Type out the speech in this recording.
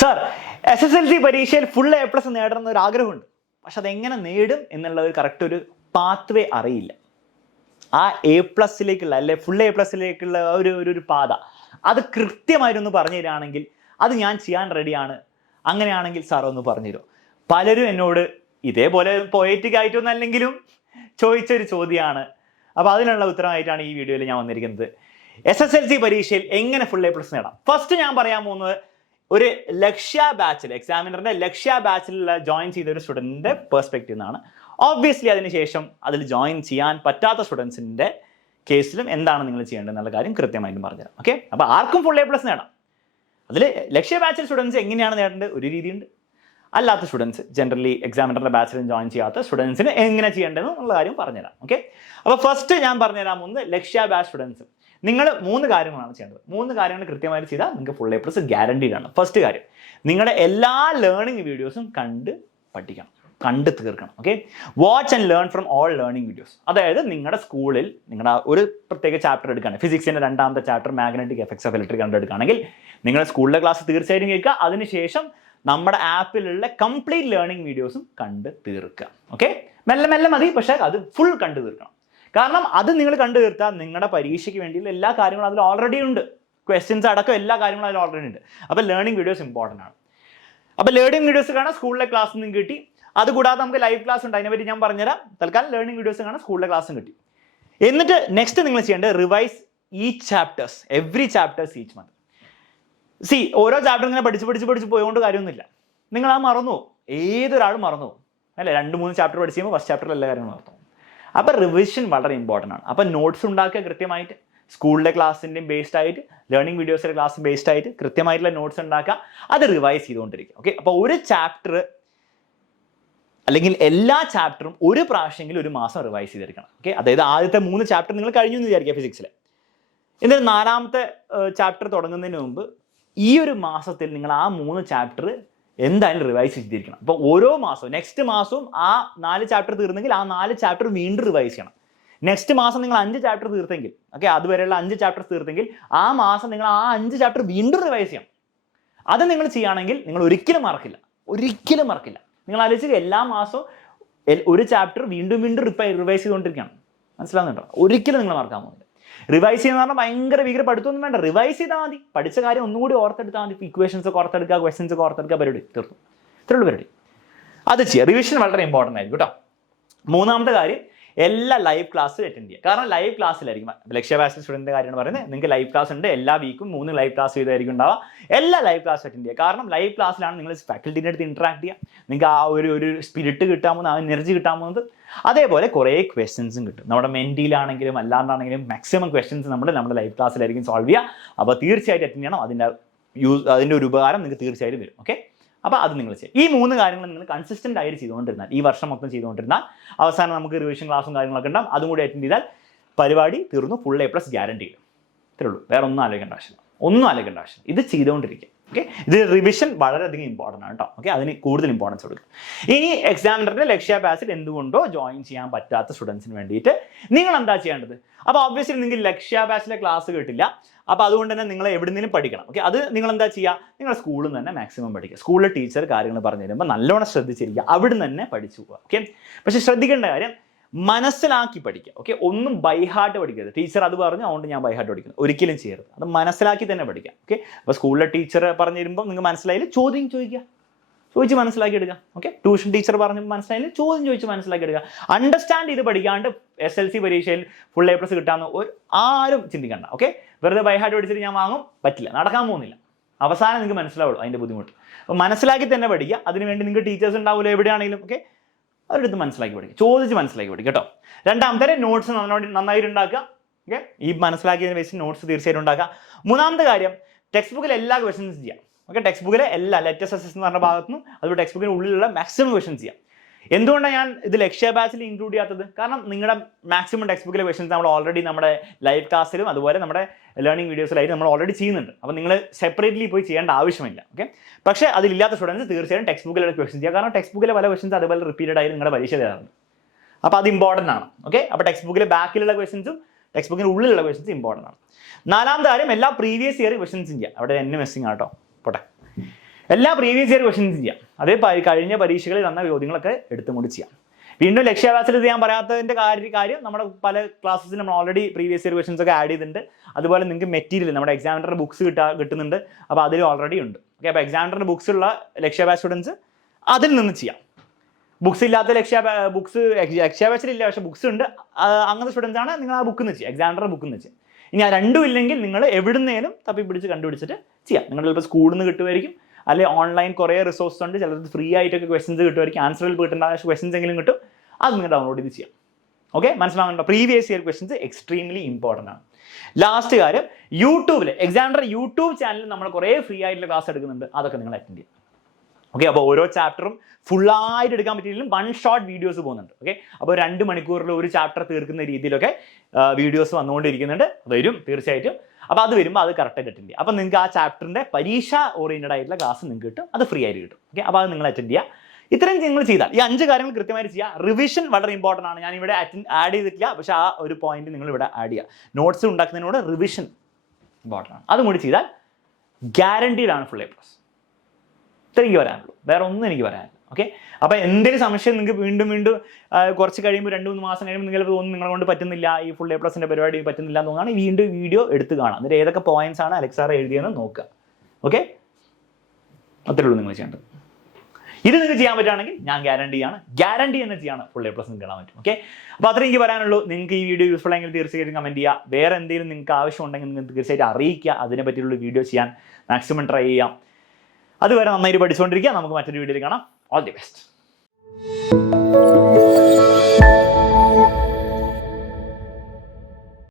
Sir, SSLC പരീക്ഷയിൽ full A+ നേടണമെന്ന് ഒരു ആഗ്രഹമുണ്ട്. പക്ഷെ അതെങ്ങനെ നേടും എന്നുള്ള ഒരു കറക്റ്റ് ഒരു പാത്ത് വേ അറിയില്ല. ആ A+ലേക്കുള്ള അല്ലെ ഫുൾ A+ലേക്കുള്ള ഒരു പാത അത് കൃത്യമായിട്ടൊന്ന് പറഞ്ഞു തരികയാണെങ്കിൽ അത് ഞാൻ ചെയ്യാൻ റെഡിയാണ്. അങ്ങനെയാണെങ്കിൽ സാർ ഒന്ന് പറഞ്ഞു തരുമോ? പലരും എന്നോട് ഇതേപോലെ പൊയറ്റിക് ആയിട്ടൊന്നും അല്ലെങ്കിലും ചോദിച്ചൊരു ചോദ്യമാണ്. അപ്പോൾ അതിനുള്ള ഉത്തരമായിട്ടാണ് ഈ വീഡിയോയിൽ ഞാൻ വന്നിരിക്കുന്നത്. SSLC പരീക്ഷയിൽ എങ്ങനെ ഫുൾ A+ നേടാം? ഫസ്റ്റ് ഞാൻ പറയാൻ പോകുന്നത് ഒരു ലക്ഷ്യ ബാച്ചിൽ, എക്സാമിനറിന്റെ ലക്ഷ്യ ബാച്ചിലുള്ള ജോയിൻ ചെയ്ത ഒരു സ്റ്റുഡൻറ്റിന്റെ പെർസ്പെക്റ്റീവ് നിന്നാണ്. ഓബ്വിയസ്ലി അതിനുശേഷം അതിൽ ജോയിൻ ചെയ്യാൻ പറ്റാത്ത സ്റ്റുഡൻസിന്റെ കേസിലും എന്താണ് നിങ്ങൾ ചെയ്യേണ്ടത് എന്നുള്ള കാര്യം കൃത്യമായിട്ടും പറഞ്ഞുതരാം. ഓക്കെ, അപ്പോൾ ആർക്കും ഫുൾ A+ നേടാം. അതിൽ ലക്ഷ്യ ബാച്ചിൽ സ്റ്റുഡൻസ് എങ്ങനെയാണ് നേടേണ്ടത് ഒരു രീതിയുണ്ട്. അല്ലാത്ത സ്റ്റുഡൻസ്, ജനറലി എക്സാമിനറിന്റെ ബാച്ചിലും ജോയിൻ ചെയ്യാത്ത സ്റ്റുഡൻസിന് എങ്ങനെ ചെയ്യേണ്ടത് എന്നുള്ള കാര്യം പറഞ്ഞുതരാം. ഓക്കെ, അപ്പോൾ ഫസ്റ്റ് ഞാൻ പറഞ്ഞുതരാൻ പോകുന്നത് ലക്ഷ്യ ബാച്ച് സ്റ്റുഡൻസ് നിങ്ങൾ 3 കാര്യങ്ങളാണ് ചെയ്യേണ്ടത്. 3 കാര്യങ്ങൾ കൃത്യമായിട്ട് ചെയ്താൽ നിങ്ങൾക്ക് ഫുൾ A+ ഗ്യാരണ്ടീഡ് ആണ്. ഫസ്റ്റ് കാര്യം, നിങ്ങളുടെ എല്ലാ ലേണിംഗ് വീഡിയോസും കണ്ട് പഠിക്കണം, കണ്ട് തീർക്കണം. Okay, watch and learn from all learning videos. അതായത് നിങ്ങളുടെ സ്കൂളിൽ നിങ്ങളുടെ ഒരു പ്രത്യേക ചാപ്റ്റർ എടുക്കുകയാണ്, ഫിസിക്സിന്റെ 2ാമത്തെ chapter magnetic effects of electric current എടുക്കുകയാണെങ്കിൽ നിങ്ങളുടെ സ്കൂളിലെ ക്ലാസ് തീർച്ചയായിട്ടും കേൾക്കുക. അതിനുശേഷം നമ്മുടെ ആപ്പിലുള്ള കംപ്ലീറ്റ് ലേണിംഗ് വീഡിയോസും കണ്ട് തീർക്കുക. ഓക്കെ, മെല്ലെ മെല്ലെ മതി, പക്ഷേ അത് ഫുൾ കണ്ടു തീർക്കണം. കാരണം അത് നിങ്ങൾ കണ്ടു തീർത്താൽ നിങ്ങളുടെ പരീക്ഷയ്ക്ക് വേണ്ടിയുള്ള എല്ലാ കാര്യങ്ങളും അതിൽ ഓൾറെഡി ഉണ്ട്. ക്വസ്റ്റ്യൻസ് അടക്കം എല്ലാ കാര്യങ്ങളും അതിൽ ഓൾറെഡി ഉണ്ട്. അപ്പോൾ ലേണിംഗ് വീഡിയോസ് ഇമ്പോർട്ടൻ്റ് ആണ്. അപ്പോൾ ലേണിംഗ് വീഡിയോസ് കാണാൻ സ്കൂളിലെ ക്ലാസ്സിൽ നിന്നും കിട്ടി. അതുകൂടാതെ നമുക്ക് ലൈവ് ക്ലാസ് ഉണ്ട്, അതിനെപ്പറ്റി ഞാൻ പറഞ്ഞുതരാം. തൽക്കാലം ലേണിംഗ് വീഡിയോസ് കാണാൻ സ്കൂളിലെ ക്ലാസ്സും കിട്ടി. എന്നിട്ട് നെക്സ്റ്റ് നിങ്ങൾ ചെയ്യേണ്ടത് revise each chapters, every chapters each month. ഓരോ ചാപ്റ്റർ ഇങ്ങനെ പഠിച്ച് പോയതുകൊണ്ട് കാര്യമൊന്നുമില്ല. നിങ്ങൾ ആ മറന്നു പോകും, ഏതൊരാളും മറന്നു പോകും അല്ലേ? 2-3 ചാപ്റ്റർ പഠിച്ച് കഴിയുമ്പോൾ ഫസ്റ്റ് ചാപ്റ്ററിൽ എല്ലാ കാര്യങ്ങളും മറന്നു പോകും. അപ്പോൾ റിവിഷൻ വളരെ ഇമ്പോർട്ടൻ്റ് ആണ്. അപ്പോൾ നോട്ട്സ് ഉണ്ടാക്കുക കൃത്യമായിട്ട്, സ്കൂളിലെ ക്ലാസ്സിൻ്റെയും ബേസ്ഡ് ആയിട്ട്, ലേണിംഗ് വീഡിയോസിൻ്റെ ക്ലാസ് ബേസ്ഡ് ആയിട്ട് കൃത്യമായിട്ടുള്ള നോട്ട്സ് ഉണ്ടാക്കുക, അത് റിവൈസ് ചെയ്തുകൊണ്ടിരിക്കുക. ഓക്കെ, അപ്പോൾ ഒരു ചാപ്റ്റർ അല്ലെങ്കിൽ എല്ലാ ചാപ്റ്ററും ഒരു പ്രാവശ്യമെങ്കിലും ഒരു മാസം റിവൈസ് ചെയ്തെടുക്കണം. ഓക്കെ, അതായത് ആദ്യത്തെ 3 ചാപ്റ്റർ നിങ്ങൾ കഴിഞ്ഞു എന്ന് വിചാരിക്കുക ഫിസിക്സിൽ. എന്നിട്ട് 4ാമത്തെ ചാപ്റ്റർ തുടങ്ങുന്നതിന് മുമ്പ് ഈ ഒരു മാസത്തിൽ നിങ്ങൾ ആ 3 ചാപ്റ്റർ എന്തായാലും റിവൈസ് ചെയ്തിരിക്കണം. അപ്പോൾ ഓരോ മാസവും, നെക്സ്റ്റ് മാസവും ആ 4 ചാപ്റ്റർ തീർന്നെങ്കിൽ ആ 4 ചാപ്റ്റർ വീണ്ടും റിവൈസ് ചെയ്യണം. നെക്സ്റ്റ് മാസം നിങ്ങൾ 5 ചാപ്റ്റർ തീർത്തെങ്കിൽ, ഓക്കെ, അതുവരെയുള്ള 5 ചാപ്റ്റർ തീർത്തെങ്കിൽ ആ മാസം നിങ്ങൾ ആ 5 ചാപ്റ്റർ വീണ്ടും റിവൈസ് ചെയ്യണം. അത് നിങ്ങൾ ചെയ്യുകയാണെങ്കിൽ നിങ്ങൾ ഒരിക്കലും മറക്കില്ല. നിങ്ങൾ ആലോചിച്ച് എല്ലാ മാസവും ഒരു ചാപ്റ്റർ വീണ്ടും റിവൈസ് ചെയ്തുകൊണ്ടിരിക്കുകയാണ്. മനസ്സിലാവുന്നുണ്ടോ? ഒരിക്കലും നിങ്ങൾ മറക്കാൻ പോകുന്നില്ല. റിവൈസ് ചെയ്യുന്ന പറഞ്ഞാൽ ഭയങ്കര ഭീകര പഠിത്തമൊന്നും വേണ്ട, റിവൈസ് ചെയ്താൽ മതി. പഠിച്ച കാര്യം ഒന്നുകൂടി ഓർത്തെടുത്താൽ മതി. ഇക്വേഷൻസ് ഒക്കെ ഓർത്തെടുക്കുക, ക്വസ്റ്റൻസ് ഒക്കെ ഓർത്തെടുക്കുക, പരിപാടി തീർന്നു. ഇത്രയുള്ള പരിപാടി. അത് ചെയ്യുക. റിവിഷൻ വളരെ ഇമ്പോർട്ടൻ്റ് ആയിരിക്കും കേട്ടോ. 3ാമത്തെ കാര്യം, എല്ലാ ലൈവ് ക്ലാസ് അറ്റൻഡ് ചെയ്യുക. കാരണം ലൈവ് ക്ലാസ്സിലായിരിക്കും, ലക്ഷ്യ ബാച്ചിൽ സ്റ്റുഡൻറ്റിൻ്റെ കാര്യമാണ് പറയുന്നത്. നിങ്ങൾക്ക് ലൈവ് ക്ലാസ് ഉണ്ട്, എല്ലാ വീക്കും 3 ലൈവ് ക്ലാസ് ചെയ്തായിരിക്കും ഉണ്ടാവുക. എല്ലാ ലൈവ് ക്ലാസ് അറ്റൻഡ് ചെയ്യുക. കാരണം ലൈവ് ക്ലാസ്സിലാണ് നിങ്ങൾ ഫാക്കൽറ്റീൻ്റെ അടുത്ത് ഇൻട്രാക്ട് ചെയ്യുക. നിങ്ങൾക്ക് ആ ഒരു സ്പിരിറ്റ് കിട്ടാൻ പോകുന്നത്, ആ എനർജി കിട്ടാൻ പോകുന്നത്. അതേപോലെ കുറേ ക്വസ്റ്റ്യൻസും കിട്ടും. നമ്മുടെ മെൻറ്റിയിലാണെങ്കിലും അല്ലാണ്ടാണെങ്കിലും മാക്സിമം ക്വസ്റ്റ്യൻസ് നമ്മുടെ ലൈവ് ക്ലാസ്സിലായിരിക്കും സോൾവ് ചെയ്യുക. അപ്പോൾ തീർച്ചയായിട്ടും അറ്റൻഡ് ചെയ്യണം. അതിൻ്റെ ഒരു ഉപകാരം നിങ്ങൾക്ക് തീർച്ചയായിട്ടും വരും. ഓക്കെ, അപ്പോൾ അത് നിങ്ങൾ ചെയ്യും. ഈ 3 കാര്യങ്ങൾ നിങ്ങൾ കൺസിസ്റ്റൻ്റ് ആയിട്ട് ചെയ്തുകൊണ്ടിരുന്നാൽ, ഈ വർഷം മൊത്തം ചെയ്തുകൊണ്ടിരുന്നാൽ, അവസാനം നമുക്ക് റിവിഷൻ ക്ലാസും കാര്യങ്ങളൊക്കെ ഉണ്ടാകും. അതും കൂടി അറ്റൻഡ് ചെയ്താൽ പരിപാടി തീർന്നു. ഫുൾ A+ ഗ്യാരണ്ടി ചെയ്യും. ഇത്രേ ഉള്ളൂ. വേറെ ഒന്നും ആലോചിക്കേണ്ട ആവശ്യമില്ല. ഇത് ചെയ്തുകൊണ്ടിരിക്കുക. ഓക്കെ, ഇത് റിവിഷൻ വളരെയധികം ഇമ്പോർട്ടൻ്റ് ആണ് കേട്ടോ. ഓക്കെ, അതിന് കൂടുതൽ ഇമ്പോർട്ടൻസ് കൊടുക്കും. ഇനി എക്സാമിനറിന്റെ ലക്ഷ്യ ബാച്ചിൽ എന്തുകൊണ്ടോ ജോയിൻ ചെയ്യാൻ പറ്റാത്ത സ്റ്റുഡൻസിന് വേണ്ടിയിട്ട് നിങ്ങൾ എന്താ ചെയ്യേണ്ടത്? അപ്പോൾ ഒബ്വിയസ്ലി നിങ്ങൾക്ക് ലക്ഷ്യ ബാച്ചിലെ ക്ലാസ് കിട്ടില്ല. അപ്പോൾ അതുകൊണ്ട് തന്നെ നിങ്ങൾ എവിടെന്നെങ്കിലും പഠിക്കണം. ഓക്കെ, അത് നിങ്ങൾ എന്താ ചെയ്യുക? നിങ്ങൾ സ്കൂളിൽ നിന്ന് തന്നെ മാക്സിമം പഠിക്കുക. സ്കൂളിലെ ടീച്ചർ കാര്യങ്ങൾ പറഞ്ഞു തരുമ്പോൾ നല്ലോണം ശ്രദ്ധിച്ചിരിക്കുക, അവിടെ നിന്ന് തന്നെ പഠിച്ചു പോവുക. ഓക്കെ, പക്ഷെ ശ്രദ്ധിക്കേണ്ട കാര്യം മനസ്സിലാക്കി പഠിക്കുക. ഓക്കെ, ഒന്നും ബൈഹാർട്ട് പഠിക്കരുത്. ടീച്ചർ അത് പറഞ്ഞു അതുകൊണ്ട് ഞാൻ ബൈഹാർട്ട് പഠിക്കുന്നു, ഒരിക്കലും ചെയ്യരുത്. അത് മനസ്സിലാക്കി തന്നെ പഠിക്കാം. ഓക്കെ, അപ്പോൾ സ്കൂളിലെ ടീച്ചർ പറഞ്ഞു തരുമ്പോൾ നിങ്ങൾ മനസ്സിലായാലും ചോദ്യം ചോദിച്ച് മനസ്സിലാക്കി എടുക്കുക. ഓക്കെ, ട്യൂഷൻ ടീച്ചർ പറഞ്ഞ് മനസ്സിലായാലും ചോദ്യം ചോദിച്ച് മനസ്സിലാക്കി എടുക്കുക. അണ്ടർസ്റ്റാൻഡ് ചെയ്ത് പഠിക്കാണ്ട് SSLC പരീക്ഷയിൽ ഫുൾ A+ കിട്ടാമെന്ന് ആരും ചിന്തിക്കണ്ട. ഓക്കെ, വെറുതെ ബൈഹാർട്ട് പഠിച്ചിട്ട് ഞാൻ വാങ്ങും, പറ്റില്ല, നടക്കാൻ പോകുന്നില്ല. അവസാനം നിങ്ങൾക്ക് മനസ്സിലാവുള്ളൂ അതിൻ്റെ ബുദ്ധിമുട്ട്. അപ്പോൾ മനസ്സിലാക്കി തന്നെ പഠിക്കുക. അതിനുവേണ്ടി നിങ്ങൾക്ക് ടീച്ചേഴ്സ് ഉണ്ടാവില്ല എവിടെയാണെങ്കിലും. ഓക്കെ, അവരെടുത്ത് മനസ്സിലാക്കി പഠിക്കുക, ചോദിച്ച് മനസ്സിലാക്കി പഠിക്കുക കേട്ടോ. 2ാമത്തെ നോട്ട്സ് നന്നായിട്ട് ഉണ്ടാക്കുക. ഓക്കെ, ഈ മനസ്സിലാക്കിയതിന് വെച്ച് നോട്ട്സ് തീർച്ചയായിട്ടും ഉണ്ടാക്കുക. 3ാമത്തെ കാര്യം, ടെക്സ്റ്റ് ബുക്കിൽ എല്ലാ ക്വസ്റ്റൻസും ചെയ്യാം. ഓക്കെ, ടെക്സ്റ്റ് ബുക്കിലെ എല്ലാ ലേറ്റസ്റ്റ് SSS എന്ന് പറഞ്ഞ ഭാഗത്തുനിന്നും അതുപോലെ ടെക്സ്റ്റ് ബുക്കിന് ഉള്ളിലുള്ള മാക്സിമം ക്വസ്റ്റൻസ് ചെയ്യാം. എന്തുകൊണ്ടാണ് ഞാൻ ഇത് ലക്ഷ്യ ബാച്ചിൽ ഇൻക്ലൂഡ് ചെയ്യാത്തത്? കാരണം നിങ്ങളുടെ മാക്സിമം ടെക്സ്റ്റ് ബുക്കിലെ ക്വസ്റ്റൻസ് നമ്മൾ ഓൾറെഡി നമ്മുടെ ലൈവ് ക്ലാസ്സിലും അതുപോലെ നമ്മുടെ ലേണിംഗ് വീഡിയോസിലായിട്ട് നമ്മൾ ഓൾറെഡി ചെയ്യുന്നുണ്ട്. അപ്പോൾ നിങ്ങൾ സെപ്പറേറ്റ്ലി പോയി ചെയ്യേണ്ട ആവശ്യമില്ല. ഓക്കെ, പക്ഷേ അതിലില്ലാത്ത സ്റ്റുഡൻസ് തീർച്ചയായും ടെക്സ്റ്റ് ബുക്കിലെ ക്വസ്റ്റൻസ് ചെയ്യുക. കാരണം ടെക്സ്റ്റ് ബുക്കിലെ പല ക്വസ്റ്റൻസ് അതുപോലെ റിപ്പീറ്റഡ് ആയിട്ട് നിങ്ങളുടെ പരീക്ഷ തരാറുണ്ട്. അപ്പോൾ അത് ഇമ്പോർട്ടൻ്റ് ആണ്. ഓക്കെ, അപ്പോൾ ടെക്സ്റ്റ് ബുക്കിലെ ബാക്കിലുള്ള ക്വസ്റ്റൻസും ടെക്സ്റ്റ് ബുക്കിന് ഉള്ളിലുള്ള ക്വസ്റ്റൻസ് ഇമ്പോർട്ടൻ്റ് ആണ്. 4ാമത്തെ കാര്യം, എല്ലാ പ്രീവിയസ് ഇയർ ക്വസ്റ്റൻസും ചെയ്യുക. അവിടെ എന്നെ മെസ്സിങ് ആട്ടോ പോട്ടെ. എല്ലാ പ്രീവിയസ് ഇയർ ക്വസ്റ്റ്യൻസ് ചെയ്യാം. അതേ കഴിഞ്ഞ പരീക്ഷകളിൽ വന്ന ചോദ്യങ്ങളൊക്കെ എടുത്തും കൂടി ചെയ്യാം. വീണ്ടും ലക്ഷ്യ ബാച്ചിൽ ചെയ്യാൻ പറയാത്തതിൻ്റെ കാര്യം നമ്മുടെ പല ക്ലാസ്സസിൽ നമ്മൾ ഓൾറെഡി പ്രീവിയസ് ഇയർ ക്വസ്റ്റൻസ് ഒക്കെ ആഡ് ചെയ്തിട്ടുണ്ട്. അതുപോലെ നിങ്ങൾക്ക് മെറ്റീരിയൽ നമ്മുടെ എക്സാമിനറുടെ ബുക്സ് കിട്ടുന്നുണ്ട്. അപ്പോൾ അതിൽ ഓൾറെഡി ഉണ്ട്. ഓക്കെ, അപ്പോൾ എക്സാമിനറുടെ ബുക്സ് ഉള്ള ലക്ഷ്യ ബാച്ച് സ്റ്റുഡൻസ് അതിൽ നിന്ന് ചെയ്യാം. ബുക്സ് ഇല്ലാത്ത ലക്ഷ്യ ബാച്ചിലില്ല, പക്ഷേ ബുക്സ് ഉണ്ട്, അങ്ങനത്തെ സ്റ്റുഡൻസ് ആണ് നിങ്ങൾ ആ ബുക്ക് നിന്ന് ചെയ്യുക, എക്സാമിനറുടെ ബുക്ക് നിന്ന് ചെയ്യുക. ഇനി ആ രണ്ടും ഇല്ലെങ്കിൽ നിങ്ങൾ എവിടുന്നേലും തപ്പിപ്പിടിച്ച് കണ്ടുപിടിച്ചിട്ട് ചെയ്യാം. നിങ്ങൾ ചിലപ്പോൾ സ്കൂളിൽ നിന്ന് കിട്ടുമായിരിക്കും, അല്ലെങ്കിൽ ഓൺലൈൻ കുറേ റിസോഴ്സ് ഉണ്ട്, ചിലത് ഫ്രീ ആയിട്ടൊക്കെ ക്വസ്റ്റൻസ് കിട്ടുമായിരിക്കും. ആൻസറിൽ കിട്ടുന്ന ക്വസ്റ്റൻസ് എങ്കിലും കിട്ടും, അത് നിങ്ങൾ ഡൗൺലോഡ് ചെയ്ത് ചെയ്യാം. ഓക്കെ, മനസ്സിലാവുന്നുണ്ടോ? Previous year questions extremely important ആണ്. ലാസ്റ്റ് കാര്യം, യൂട്യൂബിൽ എക്സാമിനർ യൂട്യൂബ് ചാനലിൽ നമ്മൾ കുറേ ഫ്രീ ആയിട്ടുള്ള ക്ലാസ് എടുക്കുന്നുണ്ട്, അതൊക്കെ നിങ്ങൾ അറ്റൻഡ് ചെയ്യാം. ഓക്കെ, അപ്പോൾ ഓരോ ചാപ്റ്ററും ഫുള്ളായിട്ട് എടുക്കാൻ പറ്റിയില്ലെങ്കിലും 1 ഷോട്ട് വീഡിയോസ് പോകുന്നുണ്ട്. ഓക്കെ, അപ്പോൾ 2 മണിക്കൂറിൽ ഒരു ചാപ്റ്റർ തീർക്കുന്ന രീതിയിലൊക്കെ വീഡിയോസ് വന്നുകൊണ്ടിരിക്കുന്നുണ്ട്. വരും തീർച്ചയായിട്ടും. അപ്പോൾ അത് വരുമ്പോൾ അത് കറക്റ്റായിട്ട് അറ്റൻഡ് ചെയ്യുക. അപ്പോൾ നിങ്ങൾക്ക് ആ ചാപ്റ്ററിൻ്റെ പരീക്ഷ ഓറിയൻറ്റഡ് ആയിട്ടുള്ള ക്ലാസ് നിങ്ങൾക്ക് കിട്ടും, അത് ഫ്രീ ആയിട്ട് കിട്ടും. ഓക്കെ, അപ്പോൾ അത് നിങ്ങൾ അറ്റൻഡ് ചെയ്യുക. ഇത്രയും നിങ്ങൾ ചെയ്താൽ ഈ 5 കാര്യങ്ങൾ കൃത്യമായിട്ട് ചെയ്യുക. റിവിഷൻ വളരെ ഇമ്പോർട്ടൻ്റ് ആണ്. ഞാൻ ഇവിടെ ആഡ് ചെയ്തിട്ടില്ല, പക്ഷേ ആ ഒരു പോയിന്റ് നിങ്ങൾ ഇവിടെ ആഡ് ചെയ്യുക. നോട്ട്സ് ഉണ്ടാക്കുന്നതിനോട് റിവിഷൻ ഇമ്പോർട്ടൻ്റ് ആണ്. അതും കൂടി ചെയ്താൽ ഗ്യാരണ്ടീഡ് ആണ് ഫുൾ A+. ഇത്ര എനിക്ക് പറയാനുള്ളൂ, വേറെ ഒന്നും എനിക്ക് പറയാനില്ല. ഓക്കെ, അപ്പോൾ എന്തെങ്കിലും സംശയം നിങ്ങൾക്ക് വീണ്ടും കുറച്ച് കഴിയുമ്പോൾ 2-3 മാസം കഴിയുമ്പോൾ നിങ്ങൾക്ക് തോന്നുന്നു നിങ്ങളെ കൊണ്ട് പറ്റുന്നില്ല, ഈ ഫുൾ A+ൻ്റെ പരിപാടി പറ്റുന്നില്ല എന്ന് തോന്നുകയാണ്, വീണ്ടും വീഡിയോ എടുത്ത് കാണാം. എന്നിട്ട് ഏതൊക്കെ പോയിന്റ്സ് ആണ് അലക്സ് സാർ എഴുതിയെന്ന് നോക്കുക. ഓക്കെ, അത്രേ ഉള്ളൂ നിങ്ങൾ ചെയ്യേണ്ടത്. ഇത് നിങ്ങൾക്ക് ചെയ്യാൻ പറ്റുകയാണെങ്കിൽ ഞാൻ ഗ്യാരണ്ടി എന്ന് ചെയ്യാണ് ഫുൾ A+ നിങ്ങൾക്ക് കാണാൻ പറ്റും. ഓക്കെ, അപ്പോൾ അത്രയും എനിക്ക് പറയാനുള്ളൂ. നിങ്ങൾക്ക് ഈ വീഡിയോ യൂസ്ഫുൾ ആയെങ്കിൽ തീർച്ചയായിട്ടും കമൻറ്റ് ചെയ്യുക. വേറെ എന്തെങ്കിലും നിങ്ങൾക്ക് ആവശ്യമുണ്ടെങ്കിൽ നിങ്ങൾക്ക് തീർച്ചയായിട്ടും അറിയിക്കുക. അതിനെ പറ്റിയുള്ള വീഡിയോ ചെയ്യാൻ മാക്സിമം ട്രൈ ചെയ്യാം. അതുവരെ നന്നായിട്ട് പഠിച്ചുകൊണ്ടിരിക്കുക. നമുക്ക് മറ്റൊരു വീഡിയോയിൽ കാണാം. All the best.